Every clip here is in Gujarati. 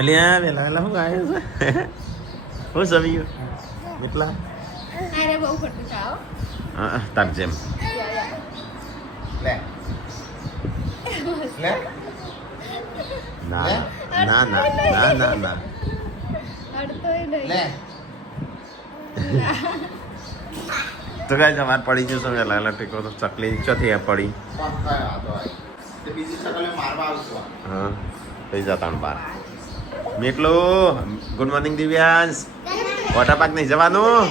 અલ્યા વેલા વેલા શું ગાય છે હું સમી એટલા અરે બહુ ખોટું ખાઓ તાર જેમ લે લે ના ના ના ના ના ના અડતોય નહીં લે તો કાંઈ જમાર પડી જશો વેલા વેલા ટીકો તો ચકલી ચોથી પડી તે બીજી સકલે મારવા આવશું હા થઈ જતા બાર મેટલો good morning Divyansh water park નહીં જવાનું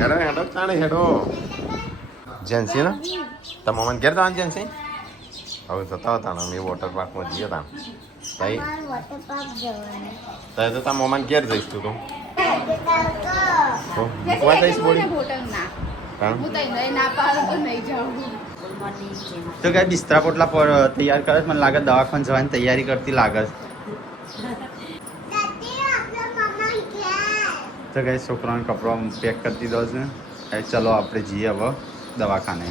હેડો હેડો ચાણે હેડો જેન્સી ને તમે મમ્મી ઘેર જવાનું જેન્સી હવે જતા હતા ને અમે વોટર પાર્કમાં જઈએ તા તઈ વોટર પાર્ક જવાનું તઈ તો તાર મમ્મી ઘેર જઈશ તું તો મૂકવા જઈશ બોડી હું તો ના પાડું તો નહીં જાઉં તો કઈ બિસ્તરા પોટલા પર તૈયાર કરે છે? મને લાગે દવાખાને જવાની તૈયારી કરતી લાગે છે. તો કઈ છોકરાને કપડાં પેક કરતી દો છે. કઈ ચલો આપણે જઈએ હવે દવાખાને.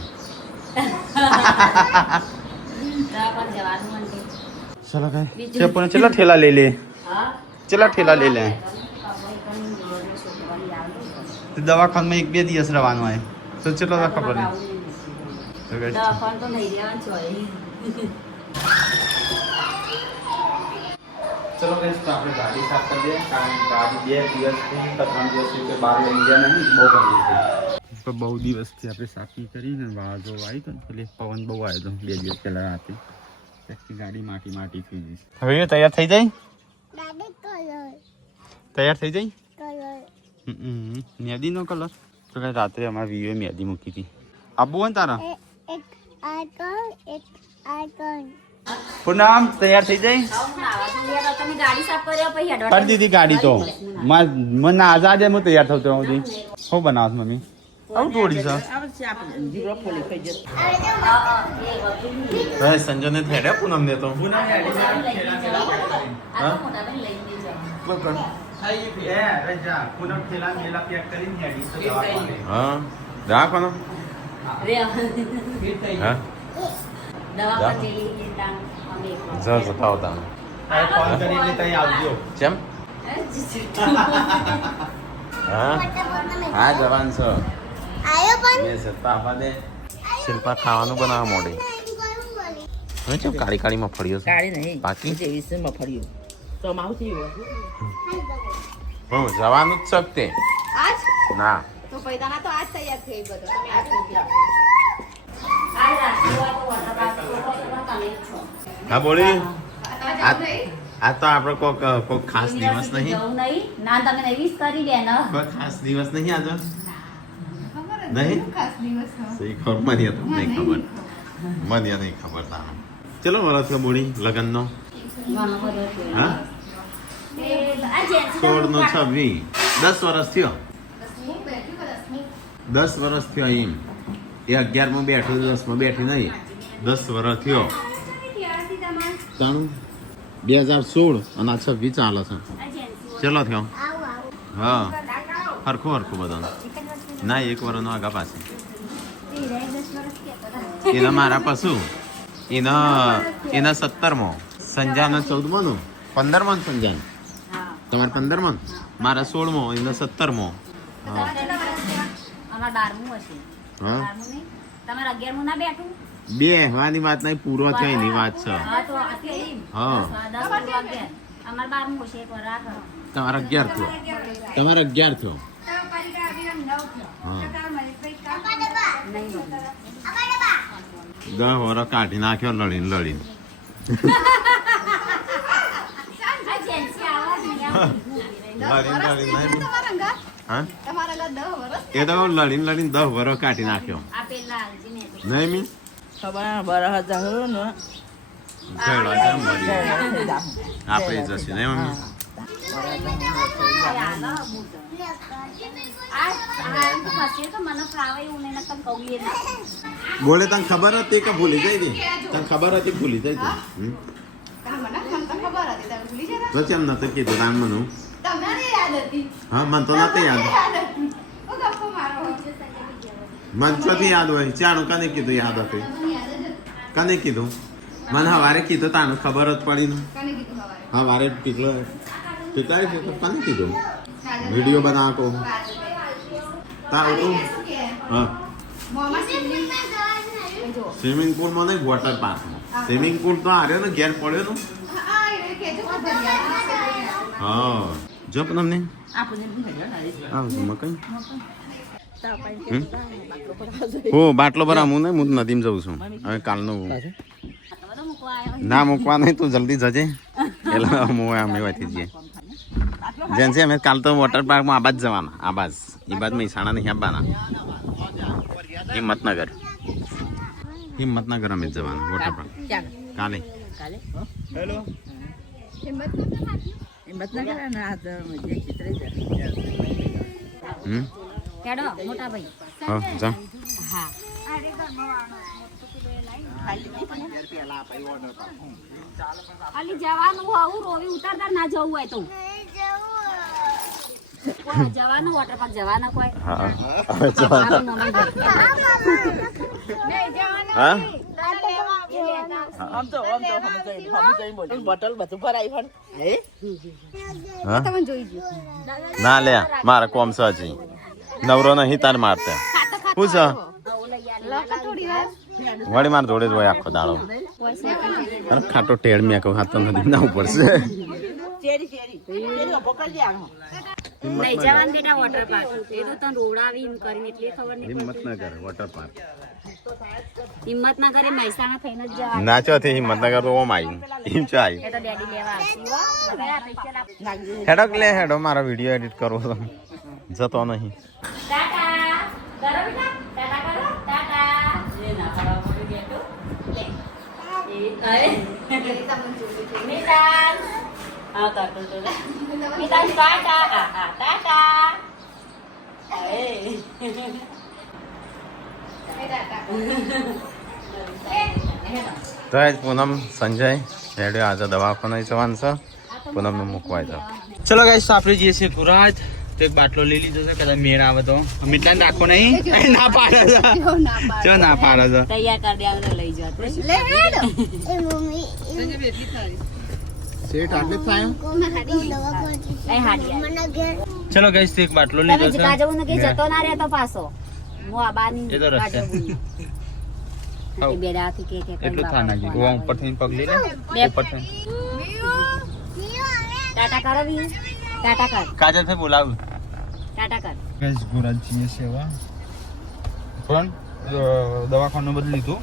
ચલો કઈ ચેપોને ચેલા ઠેલા લઈ લે ચેલા ઠેલા લઈ લે દવાખાનમાં 1-2 દિવસ રહેવાનું હોય તો ચેટલો ખબર નહીં. ચલો કઈ આપણે ગાડી સાફ કરી દઈએ કારણ કે ગાડી 2 દિવસથી 3 દિવસથી કે બહાર લઈ ગયા નહીં બહુ ગંદી થઈ બહુ દિવસથી આપણે સાફ નહીં કરી ને વાજો આવી તો એટલે પવન બહુ આવ્યો હતો 2 દિવસ પહેલા રાતે તેથી ગાડી માટી માટી થઈ ગઈ. હવે તૈયાર થઈ જાય તૈયાર થઈ જાય મહેંદીનો કલર તો કઈ રાત્રે અમારા વીએ મહેંદી મૂકી હતી આબુ હોય ને તારા પૂનમ તૈયાર થઈ જાય કરી દીધી ગાડી તો મને આઝાદ હું તૈયાર થતો સુધી શું બનાવત મમ્મી આવું થોડી છે સંજોને થેડે પૂનમ ને તો હા રાખવાનો હા જતા હોતા ચેમ હા જવાન છો શિલ્પા ખાવાનું બનાવવા મોડે ચેમ કાળી કાળી મફળીઓ બાકી હું જવાનું જ શકતે ના તો પૈદાના તો આજ તૈયાર થઈ બધો હા બોલી આ તો આપણે કોક ખાસ દિવસ નહીં ના તમે નવીસ કરી દે ને કોઈ ખાસ દિવસ નહીં આજે નહીં ખાસ દિવસ સહી ખબર મને તો નહીં ખબર મને નહીં ખબર તારા ચલો વરસ કે બોડી લગનનો હા 16 નો 26 10 વર્ષ થયો 10 વર્ષ થયો એમ એ 11 માં બેઠો 10 માં બેઠી નહીં 10 વર્ષ થયો 2016 અને આ 26 ચાલે છે ચલો થયો હા હરખું હરખું બધા ના 1 વર્ષનો આગા પાસે એના મારા પશુ એના 17મો સંજાનો 14મો નો 15મો સંજાન તમારે 15મો મારા 16મો એનો 17મો બે હવાની વાત નહીં પૂરો થાય એની વાત છે હા તમારે 11 થયો તમારે 11 થયો હા 10 વર્ષ કાઢી નાખ્યો લડીને લડીને એ તો લડીને લડીને 10 વર્ષ કાઢી નાખ્યો નહીં મી આપણે જશે નહીં મમ્મી બોલે તને ખબર હતી કે ભૂલી ગઈ હતી તને ખબર હતી ભૂલી ગઈ હતી તો કેમ નતું કીધું તાન મને હા મને તો નથી યાદ મન ચોથી યાદ હોય ચાણું કને કીધું યાદ હતી કને કીધું મને હવારે કીધું તાનું ખબર જ પડી ને કોને કીધું સવારે? હવારે કેટલા કોને કીધું કાલે વિડીયો બનાવો બાજુ બે. તારું તું શું કે? હા મોંમાં સ્વિમિંગ જો. સ્વિમિંગ પુલમાં નહીં વોટર પાર્કમાં સ્વિમિંગ પુલ તો હાર્યો ને ઘેર પડ્યો ને હા, એ કહેજો કે ભરી આવે. હા જો તમને આપણે મકઈ હો બાટલો ભરા હું નહીં હું નદીમાં જઉં છું હવે કાલનું મૂકવા આવ્યો ના મૂકવા નહીં તું જલ્દી જજે એટલે હું અમે વાંચી જઈએ જેમ છે અમે કાલ તો વોટર પાર્કમાં આબાદ જવાના આબાદ એ બાદ મહેસાણા નહીં આવવાના હિંમતનગર હિંમતનગર અમે જવાના વોટર પાર્ક કાલે હેલો હમ કેડો મોટા ભાઈ હા જા હા અલી જવાનું આવું રોવી ઉતારતા ના જવું હોય તો કોઈ જવાનું વોટર પાર્ક જવાના કોઈ હા મારું મમ્મી ઘર. હા હા તમને જોઈ ગયું. ના લે મારા કોમ છે હજી નવરો નહીં તાર મારતે શું છે લકા થોડી વાર. વળી મારા જોડે જ હોય આખો દાડો અરે ખાટો ટેડ મેં કહું હાથ તો નદી ના પડશે નહીં જવાનું બેટા વોટર પાર્ક એ તો તને રોડાવી એમ કરીને એટલી ખબર નહીં હિંમતનગર વોટર પાર્ક હિંમત ના કરે મહેસાણા થઈને જ જવાનું નાચો થી હિંમતનગર તો ઓમ આવ્યું એમ છે આવ્યું એ તો ડેડી લેવા આવશે હો. બધા પૈસા લાવ. હેડો લે હેડો મારો વિડીયો એડિટ કરવો તો જતો નહીં ટાટા કરો બેટા ટાટા કરો ટાટા લે ના પાડવા પડી ગયા તો લે એ અરે મિતાન આ કાટો તો મિતાન ટાટા આ ટાટા અરે તો આજ પૂનમ સંજય હેડ્યો આજે દવાખાને જવાનું છે પૂનમને મૂકવાય જાવ ચલો ગાઈસ આપણે જઈએ છીએ ગુરાજ તો એક બાટલો લઈ લીધો છે કદાચ મેળ આવે તો મીઠા રાખો નહીં ના પાડે છે જો ના પાડે. જો ના પાડે છે તૈયાર કરી દેવાનું લઈ જાવ લે હેડ. સેટ આટલે જ થાય લઈ હાડી ચલો ગાઈસ એક બાટલો તમે લીધો છે જવું ને કે જતો ના રહેતો પાછો હું આ બાની એ તો રસ્તે. બેડાથી કે એટલું થા નાખી ઓમ ઉપરથી પગ લઈ લે બે ઉપરથી ટાટા કરો બી ટાટા કર કાજલ થી બોલાવું ટાટા કર ગાઈસ ગુરાજ જઈએ છે હવે પણ દવાખાનું બધું લીધું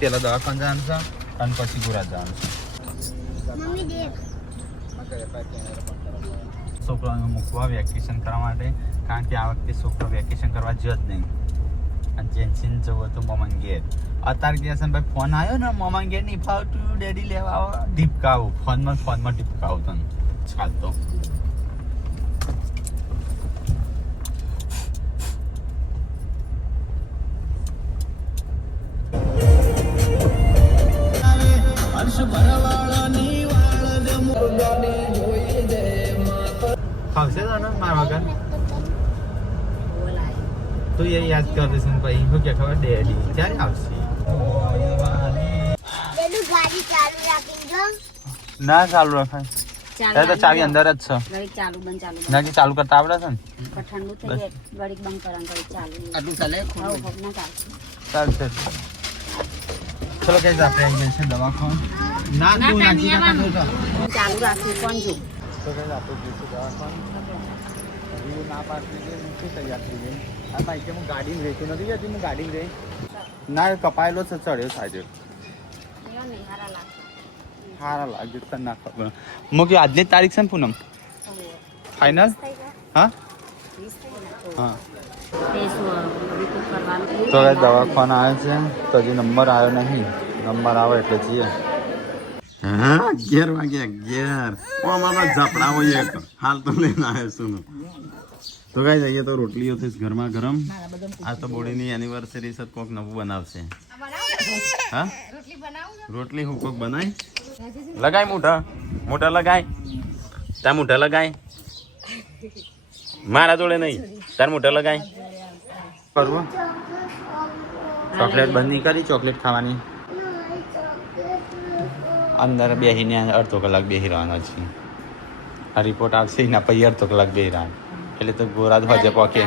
પેલા દવાખાને જવાનું છે અને પછી ગુરાજ જવાનું છે છોકરાને મૂકવા વેકેશન કરવા માટે કારણ કે આ વખતે છોકરો વેકેશન કરવા જ નહીં અને જેન્સીન જવો તો મમન ઘેર અત્યારે ગયા છે ભાઈ ફોન આવ્યો ને મમન ઘેર નહીં ફાવતું ડેડી લેવા આવો ટીપકાવું ફોનમાં ટીપકાવું તને ચાલતો ફાવશે તને મારા વગર તો એ યાદ કરે છે ભાઈ શું કે ખબર ડેડી ક્યારે આવશે ના ચાલુ રખાય તો ચાવી અંદર જ છે ઘડીક ચાલુ બંધ ચાલુ બંધ. નાજી ચાલુ કરતા આવડે છે ને પણ ઠંડુ થઈ જાય ઘડીક બંધ કરવાનું ઘડીક ચાલુ આટલું ચાલે હવ, હવ, ના ચાલશે. ચાલશે ચલો કઈ આપણે આવી ગયા છે દવાખાન ના ના તું કાઢી નાખી આવવાનું. ચાલુ રાખવું કોણ જો તો કઈ આપણે જઈશું દવાખાન હજી ના પાડતી છે શું તૈયાર થઈ ગઈ આ ભાઈ કે હું ગાડીમાં રહેતી નથી જતી હું ગાડીમાં રહી ના કપાયેલો છે ચડ્યો થાય એવા નહીં હારા લાગશે. સારા લાગે તને ના ખબર મૂકી આજની તારીખ છે ને પૂનમ ફાઇનલ થઈ ગયા? હા 20 થઈ ગયા? હા તે શું રિપોર્ટ કરવાનું થયું? તો કઈ દવાખાના આવે છે તો હજી નંબર આવ્યો નહીં નંબર આવે એટલે જઈએ હા 11 વાગ્યા 11 ઓ અમારા ઝપડા હોય એક હાલ તો લઈને આવ્યો છું તો ગાઈસ અહીંયા તો રોટલીઓ થઈ ગરમા ગરમ આ તો બોડીની એનિવર્સરી છે કોક નવું બનાવશે હા રોટલી બનાવું ને? રોટલી હું કોક બનાય લગાય મોઢા મોઢા લગાય તાર મોઢા લગાય મારા જોડે નહીં તાર મોઢા લગાય કરવું ચોકલેટ બંધ નહીં કરી ચોકલેટ ખાવાની અંદર બેસીને અડધો કલાક બેસી રહેવાનો છે. આ રિપોર્ટ આવશે એના પછી અડધો કલાક બેસી રહેવાનો એટલે તો ગોરા જ હજે પોકે.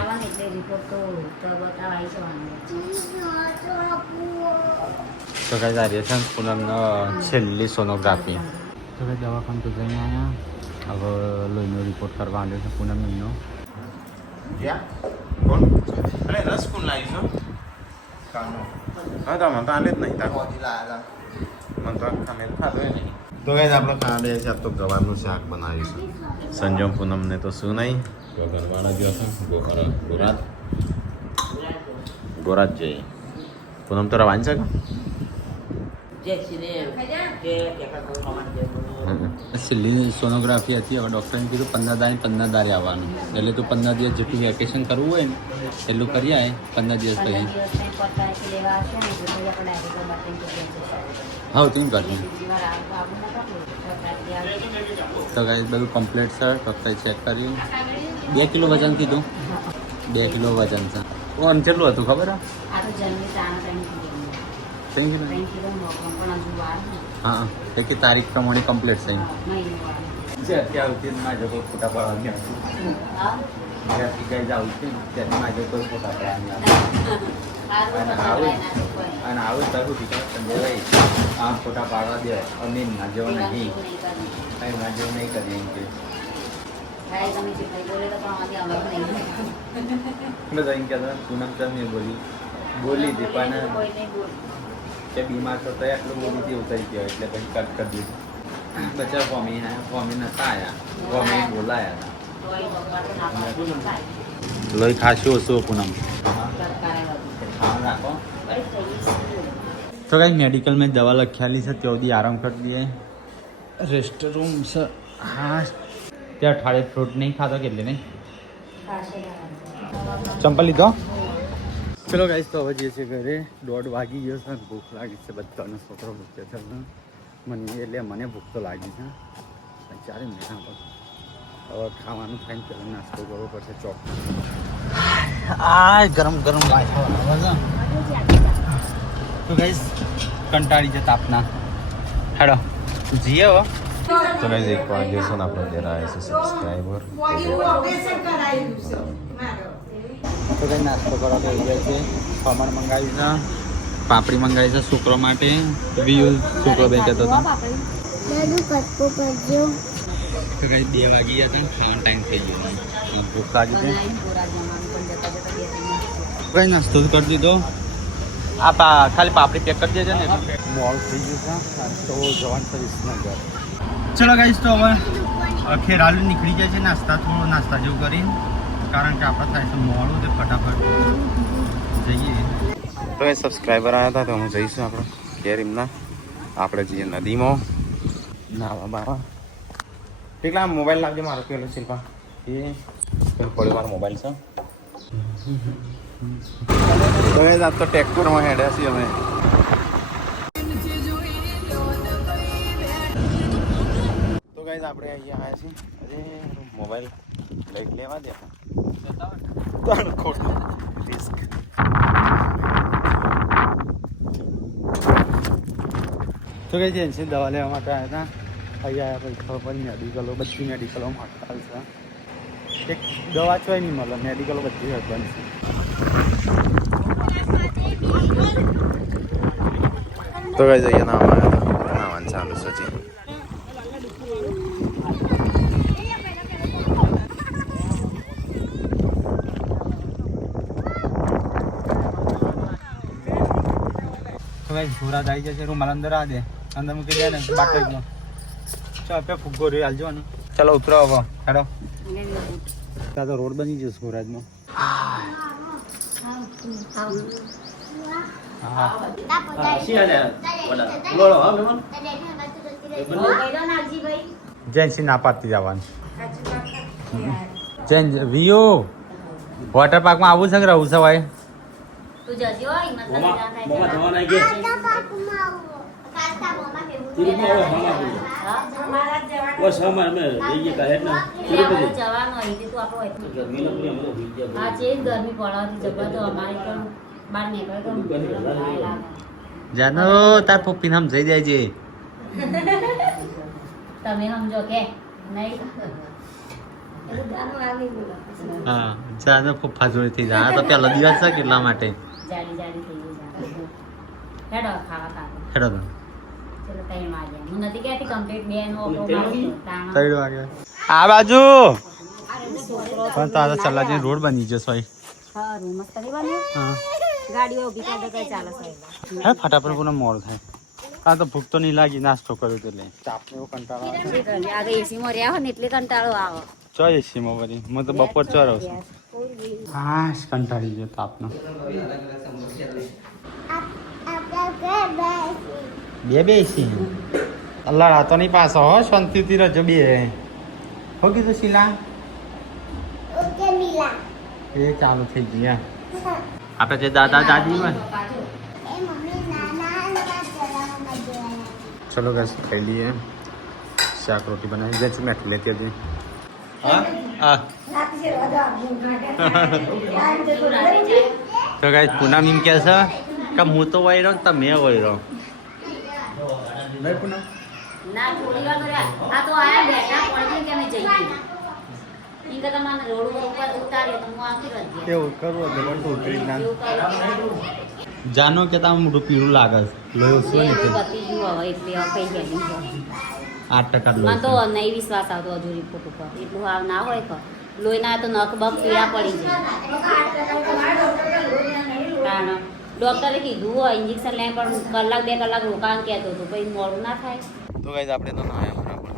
તો કઈ જાય છે પૂનમનો છેલ્લી સોનોગ્રાફી. તો કઈ દવાખાને તો જઈને આવ્યા. હવે લોહીનો રિપોર્ટ કરવા આવ્યો છે પૂનમનો. કોણ અરે રસ કોણ લાવી છો કાનો હા તો મને તો આલે જ નહીં તાર મોદી લાયા મને તો ખાને ખાધો નહીં. તો કઈ આપણે ખાવા બે છે. આજ તો ગવારનું શાક બનાવ્યું છે. સંજમ પૂનમને તો શું નહીં ગરવાળા ગયો છે ગોરાજ જઈએ. પૂનમ તો રવાન છે છેલ્લી સોનોગ્રાફી હતી. હવે ડૉક્ટરે કીધું 15 દાડે આવવાનું. એટલે તું 15 દિવસ જેટલું વેકેશન કરવું હોય ને એટલું કરી આય. 15 દિવસ પછી હા તું કરજે. તો ગાઈસ બધું કમ્પ્લીટ છે. ડૉક્ટરે ચેક કર્યું. 2 કિલો વજન કીધું. 2 કિલો વજન છે. કોણ કેટલું હતું ખબર હા? 3 કિલો. હા કે તારીખ પ્રમાણે કમ્પ્લીટ થઈ છે. અત્યાર સુધી મારે કોઈ ફોટા પાડવાની હતી. કઈ જાઉં છે ત્યારે મારે કોઈ ફોટા પાડવાની અને આવું થયું સંજયભાઈ આમ ફોટા પાડવા દે અમે ના જેવો નહીં ના જેવું નહીં કરીએ એમ કે એટલે તો એમ કહેતા પૂનમ તમે બોલી હતી પણ કે બીમાર થતો એટલું બોલી હતી ઉતરી ગયો એટલે પછી કટ કરી દીધું. બચ્ચા ફોમી નતા આવ્યા. ફોમી બોલાયા હતા. લોહી ખાશું ઓછું પૂનમ રાખો. તો કઈ મેડિકલમાં દવા લખ્યાલી છે ત્યાં સુધી આરામ કરી દઈએ. રેસ્ટ રૂમ છે હા. ત્યાં અઠવાડિયે ફ્રૂટ નહીં ખાતો કેટલી નહીં. ચંપલ લીધો. ચલો ગાઈસ તો હવે જઈએ છીએ ઘરે. 1:30 વાગી ગયો છે. ભૂખ લાગી છે બધાનો. છોકરો ભૂખે છે મને એટલે મને ભૂખ તો લાગી છે. 4 મહિના પર હવે ખાવાનું ખાઈને પહેલાં નાસ્તો કરવો પડશે. ચોક આ ગરમ ગરમ લાગ્યો તો ગાઈસ કંટાળી છે તાપના. હેડો જીએ હો. તો ગાઈસ એક વાગ્યો છે ને આપણે જરા આવે છે સબસ્ક્રાઈબર. તો કંઈ નાસ્તો કરવા તો ગયા છે. ખમણ મંગાવી છે. પાપડી મંગાવી છે છોકરો માટે. વ્યૂ છોકરો બે કહેતો હતો. તો કંઈ 2 વાગી ગયા છે. ખાવાનો ટાઈમ થઈ ગયો. ભૂખ લાગી છે. કંઈ નાસ્તો કરી દીધો. આ ખાલી પાપડી પેક કરી દેજો ને. મોલ થઈ ગયું છે તો જવાન છે વિસનગર. ચલો ગાઈસ તો હવે ખેરાલુ નીકળી જાય છે. નાસ્તા જેવું કરીને કારણ કે આપણે થાય છે મોડું તે ફટાફટ જઈએ. તો એ સબસ્ક્રાઈબર આવ્યા હતા તો હું જઈશું આપણે ઘેર એમના. આપણે જઈએ નદીમાં નાવા બાવા. કેટલા મોબાઈલ લાવજો મારો પેલો શિલ્પા એ પેલો પડ્યો મારો મોબાઈલ છે. તો એ આજ તો ટેક્ટરમાં હેડ્યા છીએ અમે. તો ગાઈસ આપણે અહીંયા આવ્યા છીએ. અરે મોબાઈલ લઈ લેવા દે ખોટું રિસ્ક. તો કઈ છે દવા લેવા માટે આવ્યા હતા. અહીંયા પછી ખબર પડી મેડિકલો બધી મેડિકલોમાં હડતાલ છે. એક દવા ચોય નહીં મળે. મેડિકલો બધી હડતાલ છે. તો કઈ જઈએ નાવાનું ચાલુ સચી. તો કઈ છોરા આવી જશે. રૂમાલ અંદર આ દે. અંદર મૂકી દે ને બાટલો. ચાલ આપે ફુગ્ગો રહી હાલજો ને. ચાલો ઉતરો હવે હેડો. ત્યાં તો રોડ બની જશે સુરતમાં. જૈનસી ના પાડતી જવાનું. જૈન વિયો વોટર પાર્કમાં આવું છે કે રહું છે ભાઈ? જાનો તાર પપ્પી નામ જઈ જાય છે. તમે સમજો કે નહીં હા જાને પપ્પા જોડે થઈ જાય આ તો પહેલો દિવસ છે કેટલા માટે જાડી જાડી થઈ ગઈ હેડો ખાવા ખાવા હેડો તો ચલો 3 વાગે હું નથી કહેતી કમ્પ્લીટ 2 નો ઓપરો તાણ 3 વાગે આ બાજુ પણ તારો ચલ્લાજી રોડ બની જશે ભાઈ હા રૂમ મસ્ત કરી બન્યો હા ગાડીઓ ઊભી કરી દે કઈ ચાલે સાહેબ હે ફટાફટ પૂરો મોડ થાય આ તો ભૂખ તો નહીં લાગી નાસ્તો કર્યો એટલે ચાપને એવો કંટાળો આવે આગળ એસી માં રહ્યા હોય ને એટલે કંટાળો આવે ચો એસીમાં વળી હું તો બપોર ચો રહું છું હા કંટાળી ગયો તાપનો બે એસી અલ્લા રાતો નહીં પાછો હો શાંતિથી રજો બે હો કીધું શીલા એ ચાલુ થઈ ગયા આપણે જે દાદા દાદી હોય चलो गैस खाई लिए शाक रोटी बनाई जैसे मैं लेती अभी तो गाइस पूनम इन कैसा कब मुँह तो वही रहो तब मैं वही रहो नहीं पूनम ના થોડી વાર તો આ તો આયા બેઠા પડી કે અમે જઈએ ઈ કે તમને રોડ ઉપર ઉતાર્યો તો હું આખી રજ ગયા કેવું કરવું હતું પણ તો ઉતરી ના જાનો કે તામ મોટું પીળું લાગે લોહી શું એ નથી પતી ગયું હવે એટલે હવે કઈ ગયા 8% મને લોહી તો નહીં વિશ્વાસ આવતો હજુ રિપોર્ટ ઉપર એટલું હાવ ના હોય કે લોહી ના તો નખ બખ પીળા પડી જાય કારણ ડોક્ટરે કીધું હોય ઇન્જેક્શન લે પણ કલાક 2 કલાક રોકાણ કહેતો હતો પછી મોડું ના થાય તો ગાઈસ આપણે તો નાયા બરાબર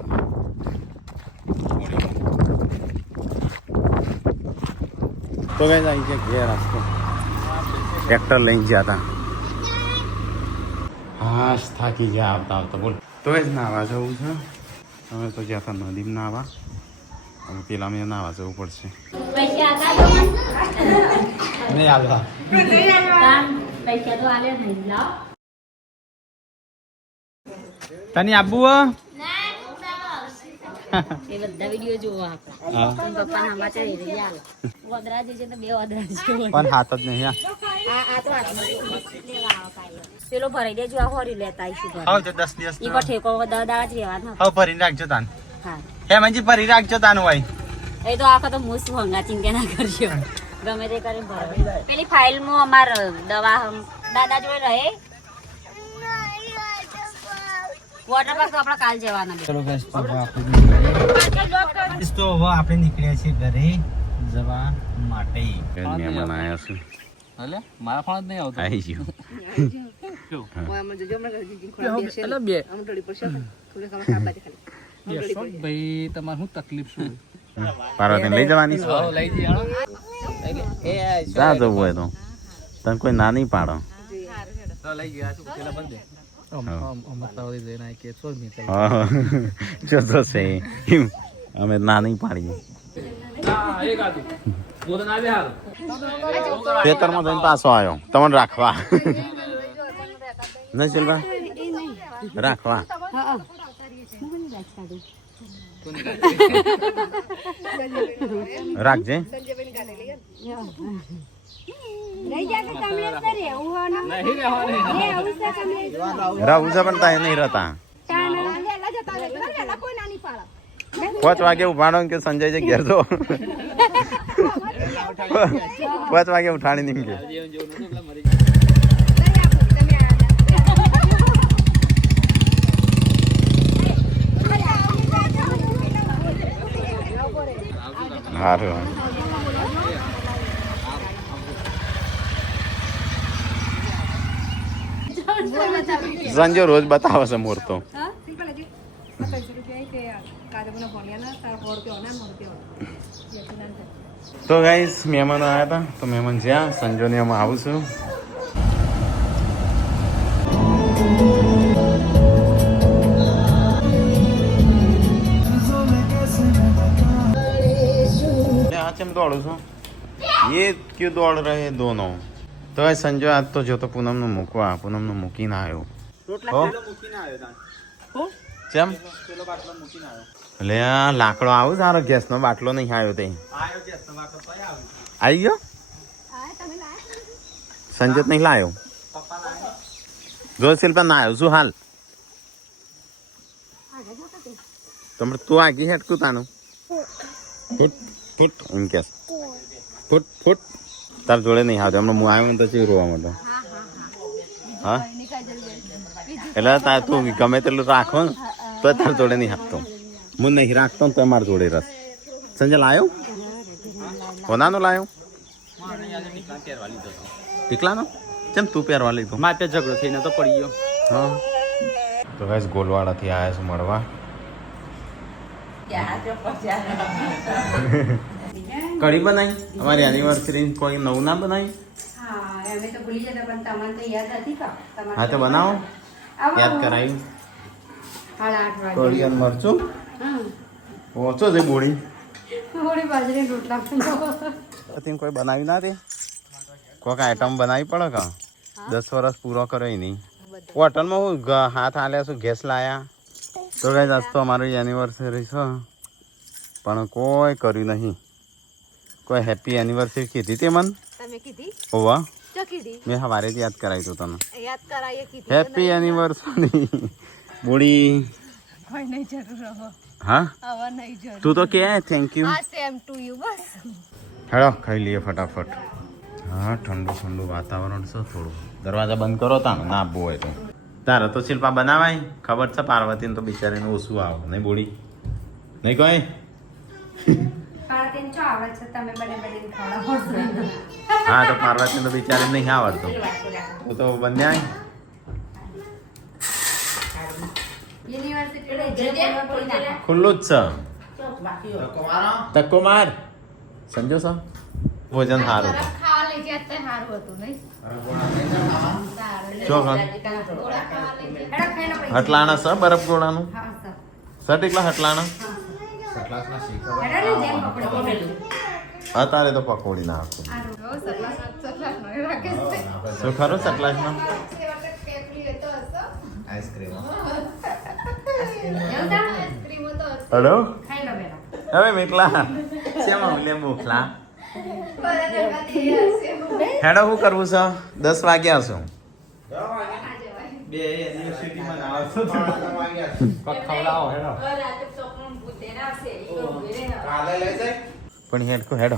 તો ગાઈસ આવી ગયા ઘેર રસ્તો ટ્રેક્ટર લઈને ગયા હતા હા થાકી ગયા આવતા આવતા બોલ તો ગાઈસ નાવા જવું છે અમે તો ગયા હતા નદીમાં નાવા હવે પેલા મેં નાવા જવું પડશે પૈસા નહીં આવતા પૈસા તો આલે નહીં લાવ તને આબુ એ બધા વિડિયો જોવા આપણે પપ્પા ના સમાચાર એ રહ્યા વદરા જે છે તો 2 વદરા છે પણ હાથ જ નહીં આ તો હાથમાં લેવા આવો કાયો પેલો ભરાઈ દેજો આ હોરી લેતા આવીશું ઘરે હવે તો 10 દિવસ ઈ પર ઠેકો 10 દાડા જ રહેવાનો હવે ભરીને રાખજો તાન હા હે મંજી ભરી રાખજો તાન હોય એ તો આખો તો મુસ ભંગા ચિંતા ના કરજો ગમે તે કરીને ભરો પેલી ફાઇલમાં અમાર દવા દાદા જોડે રહે વોટર પાર્ક તો આપણા કાલ જવાના છે ચલો ગાઈસ તો આપણે નીકળ્યા છીએ ઘરે જવા માટે મહેમાન આવ્યા છે એટલે મારા ફોન જ નહીં આવતો આવી ગયો ભાઈ તમારે શું તકલીફ શું પાર્વતી લઈ જવાની છે લઈ જઈએ જા જવું હોય તો તને કોઈ ના નહીં પાડો લઈ ગયા છું પેલા બંધ દે અમદાવાદ જઈને કે છો મીટર જો તો છે અમે ના નહીં પાડીએ એક આદુ બોલન આવે હાલ ખેતરમાં જઈને પાછો આવ્યો તમને રાખવા નહીં શિલ્પા રાખવા રાખજે રહું છે પણ ત્યાં નહીં રહેતા 5 વાગે ઉભાડો કે સંજય છે ઘેર તો 5 વાગે ઉઠાડી નીકળે સારું સંજય રોજ બતાવે છે મૂર્તો તો ગાઈસ મહેમાન આવ્યા હતા તો મહેમાન જ્યાં સંજોને અમે આવું છું चम दौड़ू छो ये क्यों दौड़ रहे दोनों तो भाई संजय आज तो जो तो पूनम नु मूकवा पूनम नु मूकी ना आयो चम ले लाकड़ो आव सारो गैस नो बाटलो नहीं आयो ते आई गयो संजय नहीं लायो जो शिल्पा ना आयो शू हाल તમે તું આગી હેઠકું તાનું ફૂટ ફૂટ એમ કે ફૂટ ફૂટ તાર જોડે નહીં આવતો હમણાં હું આવ્યો ને તો ચી રોવા માંડો હા એટલે તાર તું ગમે તેટલું રાખો ને તો તાર જોડે નહીં આપતો હું નહીં રાખતો ને તો મારા જોડે રસ સંજય લાયો કોનાનો લાયો ટીકલાનો કેમ તું પહેરવા લીધો માથે ઝઘડો થઈને તો પડી ગયો. હા તો ગાઈસ ગોલવાડાથી આવ્યા છું મળવા. કઢી બનાવી અમારી એનિવર્સરી કોઈ નવું ના બનાવી? હા તો બનાવો યાદ કરાવી. કઢી અને મરચું ઓછો છે બોળી કોઈ બનાવી ના દે કોઈક આઈટમ બનાવી પડે કા 10 વર્ષ પૂરો કરે નહીં. હોટલમાં હું હાથ હાલ્યા છું ગેસ લાયા તો કઈ આજ તો અમારી એનિવર્સરી છે પણ કોઈ કર્યું નહીં. કોઈ હેપી એનિવર્સરી કીધી તે મને હોવા મેં સવારે જ યાદ કરાવી તું તને હેપી એનિવર્સરી બોડી. હા તું તો કે થેન્ક યુ. હેડો ખાઈ લઈએ ફટાફટ. હા ઠંડુ ઠંડુ વાતાવરણ છે થોડું. દરવાજા બંધ કરો તાનો ના આપવું હોય તો. તારે તો શિલ્પા બનાવાય ખબર છે પાર્વતીને તો બિચારીને ઓછું આવે નહીં બોડી નહીં કોઈ. હા તો પાર્વતીને તો બિચારીને નહીં આવડતું તું તો બન્યા ખુલ્લું જ છે. તક્કો માર સમજો છો ભોજન સારું હટલાણા છે બરફ ગોળાનું સટ એટલા હટલાણા અત્યારે તો પકોડી ના આપું શું ખરું સટલાસમાં હલો હવે મેકલા શેમાં લે મોકલા હેડો શું કરવું છે 10 વાગ્યા છું. પણ હેડકો હેડો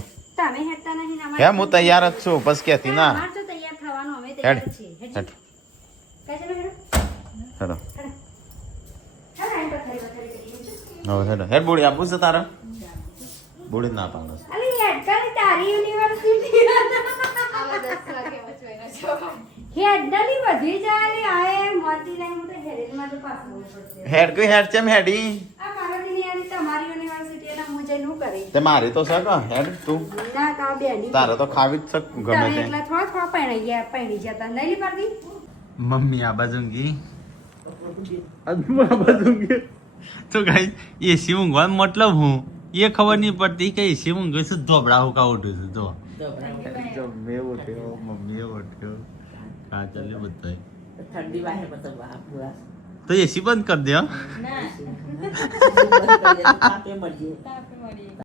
હે હું તૈયાર જ છું બસ કેતી ના હેડ હેડ હેડો હેડો હેડ બોડી આપું છે તારા બોડી ના પાડો હેડ કોઈ હેડ ચેમ હેડી તે મારી તો સક હેડ તું તારે તો ખાવી જ સક ગમે તે મમ્મી આ બાજુંગી તો ગાઈસ એસી ઊંઘવાનો મતલબ હું એ ખબર નહીં પડતી કે એસી ઊંઘે છે ધોબડા હું કા ઉઠું છું તો મેં ઉઠ્યો મમ્મી ઉઠ્યો કા ચાલે બધા ઠંડી વાહે બધા તો એસી બંધ કરી દે.